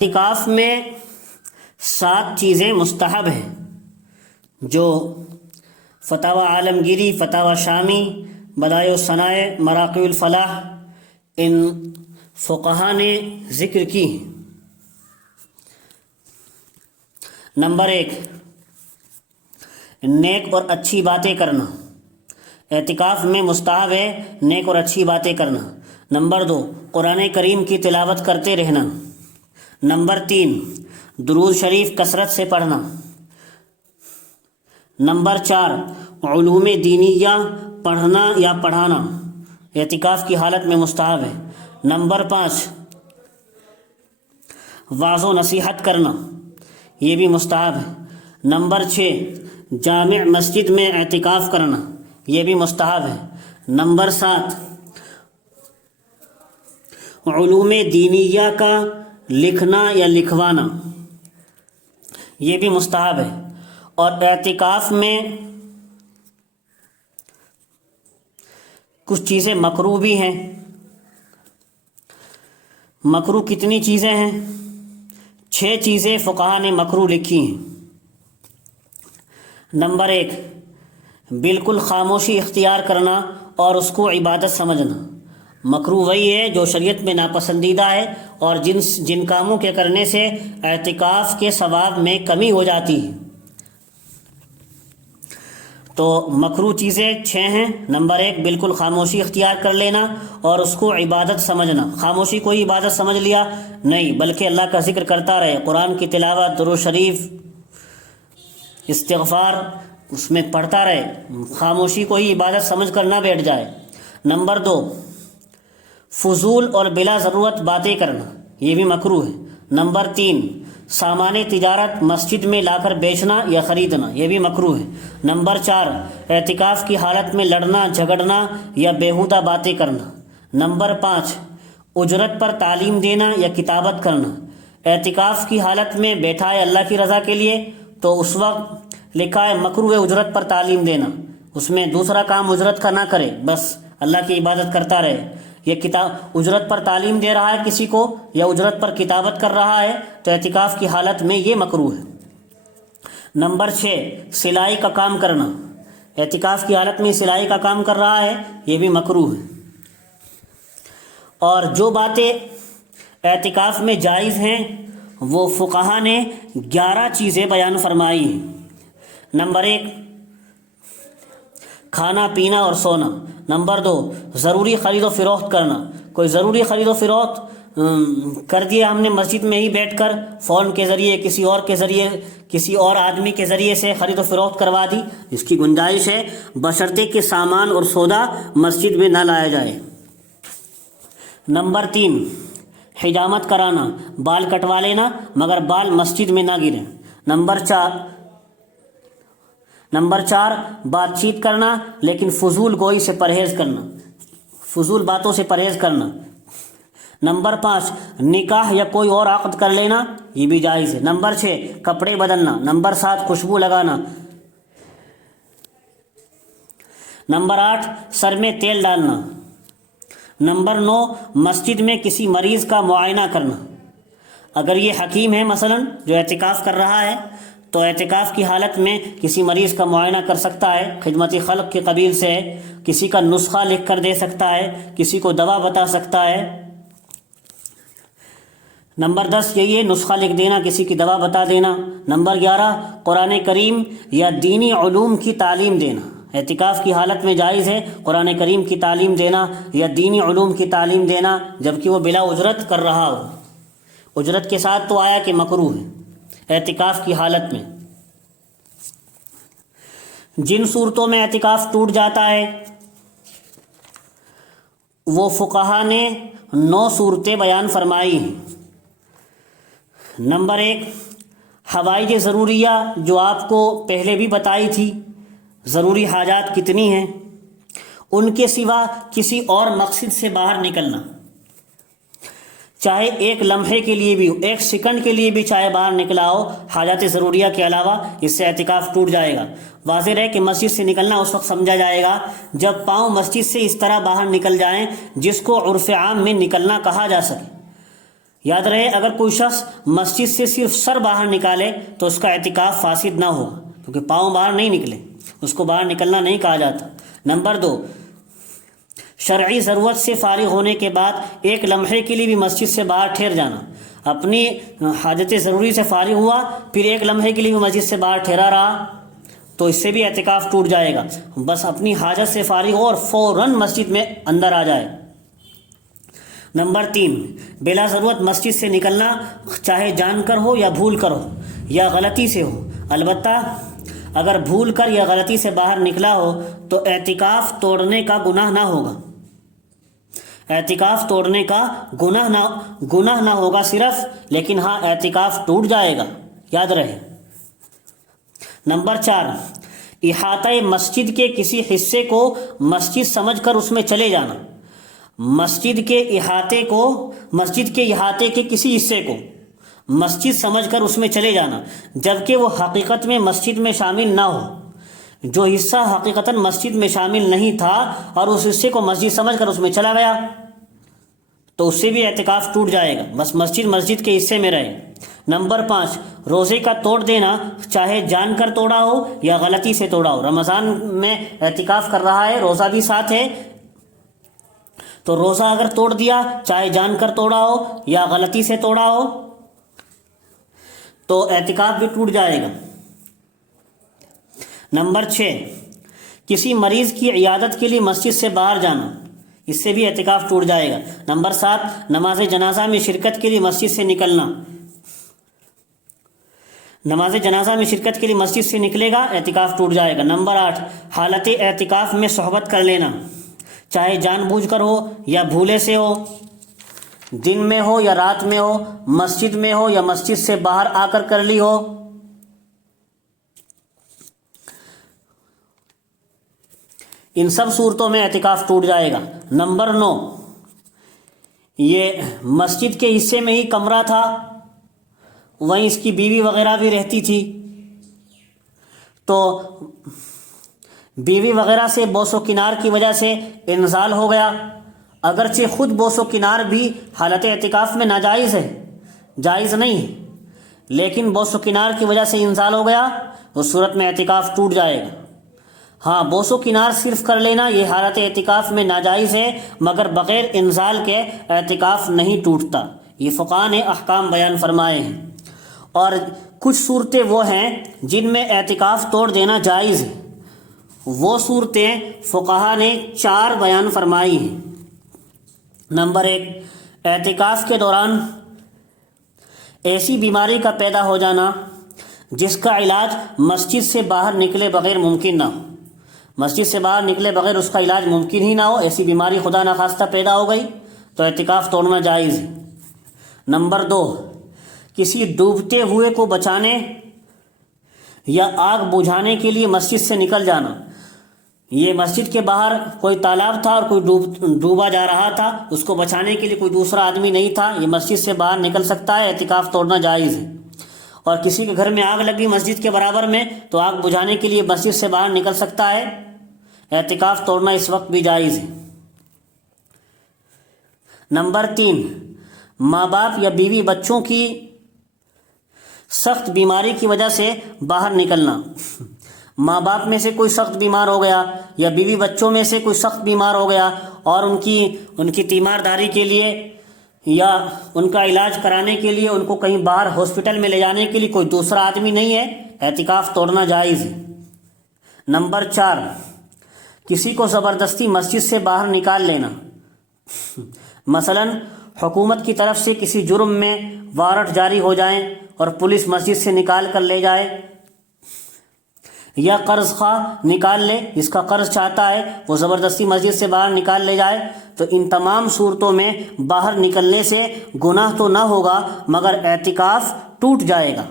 اعتکاف میں 7 چیزیں مستحب ہیں جو فتاوی عالمگیری، فتاوی شامی، بدائع الصنائع، مراقی الفلاح ان فقہا نے ذکر کی ہیں۔ نمبر 1، نیک اور اچھی باتیں کرنا۔ اعتکاف میں مستحب ہے نیک اور اچھی باتیں کرنا۔ نمبر 2، قرآن کریم کی تلاوت کرتے رہنا۔ نمبر 3، درود شریف کثرت سے پڑھنا۔ نمبر 4، علوم دینیہ پڑھنا یا پڑھانا اعتکاف کی حالت میں مستحب ہے۔ نمبر 5، وعظ و نصیحت کرنا، یہ بھی مستحب ہے۔ نمبر 6، جامع مسجد میں اعتکاف کرنا، یہ بھی مستحب ہے۔ نمبر 7، علوم دینیہ کا لکھنا یا لکھوانا، یہ بھی مستحب ہے۔ اور اعتکاف میں کچھ چیزیں مکروہ بھی ہیں۔ مکروہ کتنی چیزیں ہیں؟ 6 چیزیں فقہا نے مکروہ لکھی ہیں۔ نمبر 1، بالکل خاموشی اختیار کرنا اور اس کو عبادت سمجھنا۔ مکروہ وہی ہے جو شریعت میں ناپسندیدہ ہے اور جن کاموں کے کرنے سے اعتکاف کے ثواب میں کمی ہو جاتی ہے۔ تو مکروہ چیزیں 6 ہیں۔ نمبر 1، بالکل خاموشی اختیار کر لینا اور اس کو عبادت سمجھنا۔ خاموشی کوئی عبادت سمجھ لیا نہیں، بلکہ اللہ کا ذکر کرتا رہے، قرآن کی تلاوت، درود شریف، استغفار اس میں پڑھتا رہے، خاموشی کوئی عبادت سمجھ کر نہ بیٹھ جائے۔ نمبر 2، فضول اور بلا ضرورت باتیں کرنا، یہ بھی مکروہ ہے۔ نمبر 3، سامان تجارت مسجد میں لا کر بیچنا یا خریدنا، یہ بھی مکروہ ہے۔ نمبر 4، اعتکاف کی حالت میں لڑنا جھگڑنا یا بیہودہ باتیں کرنا۔ نمبر 5، اجرت پر تعلیم دینا یا کتابت کرنا۔ اعتکاف کی حالت میں بیٹھا ہے اللہ کی رضا کے لیے تو اس وقت لکھا ہے مکروہ اجرت پر تعلیم دینا، اس میں دوسرا کام اجرت کا نہ کرے، بس اللہ کی عبادت کرتا رہے۔ یہ کتاب اجرت پر تعلیم دے رہا ہے کسی کو یا اجرت پر کتابت کر رہا ہے تو اعتکاف کی حالت میں یہ مکروہ ہے۔ نمبر 6، سلائی کا کام کرنا۔ اعتکاف کی حالت میں سلائی کا کام کر رہا ہے، یہ بھی مکروہ ہے۔ اور جو باتیں اعتکاف میں جائز ہیں وہ فقہا نے 11 چیزیں بیان فرمائی ہیں۔ نمبر 1، کھانا پینا اور سونا۔ نمبر 2، ضروری خرید و فروخت کرنا۔ کوئی ضروری خرید و فروخت کر دیا ہم نے مسجد میں ہی بیٹھ کر، فون کے ذریعے، کسی اور کے ذریعے، کسی اور آدمی کے ذریعے سے خرید و فروخت کروا دی، اس کی گنجائش ہے، بشرطے کہ سامان اور سودا مسجد میں نہ لایا جائے۔ نمبر 3، حجامت کرانا، بال کٹوا لینا مگر بال مسجد میں نہ گریں۔ نمبر 4، بات چیت کرنا لیکن فضول گوئی سے پرہیز کرنا، فضول باتوں سے پرہیز کرنا۔ نمبر 5، نکاح یا کوئی اور عقد کر لینا، یہ بھی جائز ہے۔ نمبر 6، کپڑے بدلنا۔ نمبر 7، خوشبو لگانا۔ نمبر 8، سر میں تیل ڈالنا۔ نمبر 9، مسجد میں کسی مریض کا معائنہ کرنا۔ اگر یہ حکیم ہے مثلا جو اعتکاف کر رہا ہے تو اعتکاف کی حالت میں کسی مریض کا معائنہ کر سکتا ہے، خدمت خلق کے قبیل سے ہے، کسی کا نسخہ لکھ کر دے سکتا ہے، کسی کو دوا بتا سکتا ہے۔ نمبر 10 یہی ہے، نسخہ لکھ دینا، کسی کی دوا بتا دینا۔ نمبر 11، قرآن کریم یا دینی علوم کی تعلیم دینا۔ اعتکاف کی حالت میں جائز ہے قرآن کریم کی تعلیم دینا یا دینی علوم کی تعلیم دینا، جبکہ وہ بلا اجرت کر رہا ہو۔ اجرت کے ساتھ تو آیا کہ مکروہ ہے اعتکاف کی حالت میں۔ جن صورتوں میں اعتکاف ٹوٹ جاتا ہے وہ فقہا نے 9 صورتیں بیان فرمائی ہیں۔ نمبر 1، حوائج ضروریہ جو آپ کو پہلے بھی بتائی تھی، ضروری حاجات کتنی ہیں، ان کے سوا کسی اور مقصد سے باہر نکلنا، چاہے ایک لمحے کے لیے بھی، ایک سیکنڈ کے لیے بھی چاہے باہر نکلا ہو حاجات ضروریہ کے علاوہ، اس سے اعتکاف ٹوٹ جائے گا۔ واضح ہے کہ مسجد سے نکلنا اس وقت سمجھا جائے گا جب پاؤں مسجد سے اس طرح باہر نکل جائیں جس کو عرف عام میں نکلنا کہا جا سکے۔ یاد رہے اگر کوئی شخص مسجد سے صرف سر باہر نکالے تو اس کا اعتکاف فاسد نہ ہوگا، کیونکہ پاؤں باہر نہیں نکلے، اس کو باہر نکلنا نہیں کہا جاتا۔ نمبر 2، شرعی ضرورت سے فارغ ہونے کے بعد ایک لمحے کے لیے بھی مسجد سے باہر ٹھہر جانا، اپنی حاجت ضروری سے فارغ ہوا پھر ایک لمحے کے لیے بھی مسجد سے باہر ٹھہرا رہا تو اس سے بھی اعتکاف ٹوٹ جائے گا۔ بس اپنی حاجت سے فارغ ہو اور فوراً مسجد میں اندر آ جائے۔ نمبر 3، بلا ضرورت مسجد سے نکلنا، چاہے جان کر ہو یا بھول کر ہو یا غلطی سے ہو، البتہ اگر بھول کر یا غلطی سے باہر نکلا ہو تو اعتکاف توڑنے کا گناہ نہ ہوگا، اعتکاف توڑنے کا گناہ نہ ہوگا صرف، لیکن ہاں اعتکاف ٹوٹ جائے گا، یاد رہے۔ نمبر 4، احاطہ مسجد کے کسی حصے کو مسجد سمجھ کر اس میں چلے جانا، مسجد کے احاطے کے کسی حصے کو مسجد سمجھ کر اس میں چلے جانا جبکہ وہ حقیقت میں مسجد میں شامل نہ ہو، جو حصہ حقیقتاً مسجد میں شامل نہیں تھا اور اس حصے کو مسجد سمجھ کر اس میں چلا گیا تو اس سے بھی اعتکاف ٹوٹ جائے گا، بس مسجد کے حصے میں رہے۔ نمبر 5، روزے کا توڑ دینا، چاہے جان کر توڑا ہو یا غلطی سے توڑا ہو۔ رمضان میں اعتکاف کر رہا ہے، روزہ بھی ساتھ ہے، تو روزہ اگر توڑ دیا چاہے جان کر توڑا ہو یا غلطی سے توڑا ہو تو اعتکاف بھی ٹوٹ جائے گا۔ نمبر 6، کسی مریض کی عیادت کے لیے مسجد سے باہر جانا، اس سے بھی اعتکاف ٹوٹ جائے گا۔ نمبر 7، نماز جنازہ میں شرکت کے لیے مسجد سے نکلنا، نماز جنازہ میں شرکت کے لیے مسجد سے نکلے گا اعتکاف ٹوٹ جائے گا۔ نمبر 8، حالت اعتکاف میں صحبت کر لینا، چاہے جان بوجھ کر ہو یا بھولے سے ہو، دن میں ہو یا رات میں ہو، مسجد میں ہو یا مسجد سے باہر آ کر لی ہو۔ ان سب صورتوں میں اعتکاف ٹوٹ جائے گا۔ نمبر 9، یہ مسجد کے حصے میں ہی کمرہ تھا، وہیں اس کی بیوی وغیرہ بھی رہتی تھی، تو بیوی وغیرہ سے بوس و کنار کی وجہ سے انزال ہو گیا، اگرچہ خود بوس و کنار بھی حالت اعتکاف میں ناجائز ہے، جائز نہیں ہے، لیکن بوس و کنار کی وجہ سے انزال ہو گیا، اس صورت میں اعتکاف ٹوٹ جائے گا۔ ہاں، بوس و کنار صرف کر لینا یہ حالت اعتکاف میں ناجائز ہے، مگر بغیر انزال کے اعتکاف نہیں ٹوٹتا، یہ فقہاء نے احکام بیان فرمائے ہیں۔ اور کچھ صورتیں وہ ہیں جن میں اعتکاف توڑ دینا جائز ہے، وہ صورتیں فقہاء نے 4 بیان فرمائی ہیں۔ نمبر 1، اعتکاف کے دوران ایسی بیماری کا پیدا ہو جانا جس کا علاج مسجد سے باہر نکلے بغیر ممکن نہ ہو، مسجد سے باہر نکلے بغیر اس کا علاج ممکن ہی نہ ہو، ایسی بیماری خدا نخواستہ پیدا ہو گئی تو اعتکاف توڑنا جائز ہے۔ نمبر 2، کسی ڈوبتے ہوئے کو بچانے یا آگ بجھانے کے لیے مسجد سے نکل جانا، یہ مسجد کے باہر کوئی تالاب تھا اور کوئی ڈوبا جا رہا تھا، اس کو بچانے کے لیے کوئی دوسرا آدمی نہیں تھا، یہ مسجد سے باہر نکل سکتا ہے، اعتکاف توڑنا جائز ہے۔ اور کسی کے گھر میں آگ لگی مسجد کے برابر میں تو آگ بجھانے کے لیے مسجد سے باہر نکل سکتا ہے، اعتکاف توڑنا اس وقت بھی جائز ہے۔ نمبر 3، ماں باپ یا بیوی بچوں کی سخت بیماری کی وجہ سے باہر نکلنا، ماں باپ میں سے کوئی سخت بیمار ہو گیا یا بیوی بچوں میں سے کوئی سخت بیمار ہو گیا اور ان کی تیمارداری کے لیے یا ان کا علاج کرانے کے لیے ان کو کہیں باہر ہاسپٹل میں لے جانے کے لیے کوئی دوسرا آدمی نہیں ہے، اعتکاف توڑنا جائز ہے۔ نمبر 4، کسی کو زبردستی مسجد سے باہر نکال لینا، مثلا حکومت کی طرف سے کسی جرم میں وارنٹ جاری ہو جائیں اور پولیس مسجد سے نکال کر لے جائے، یا قرض خواہ نکال لے، جس کا قرض چاہتا ہے وہ زبردستی مسجد سے باہر نکال لے جائے، تو ان تمام صورتوں میں باہر نکلنے سے گناہ تو نہ ہوگا مگر اعتکاف ٹوٹ جائے گا۔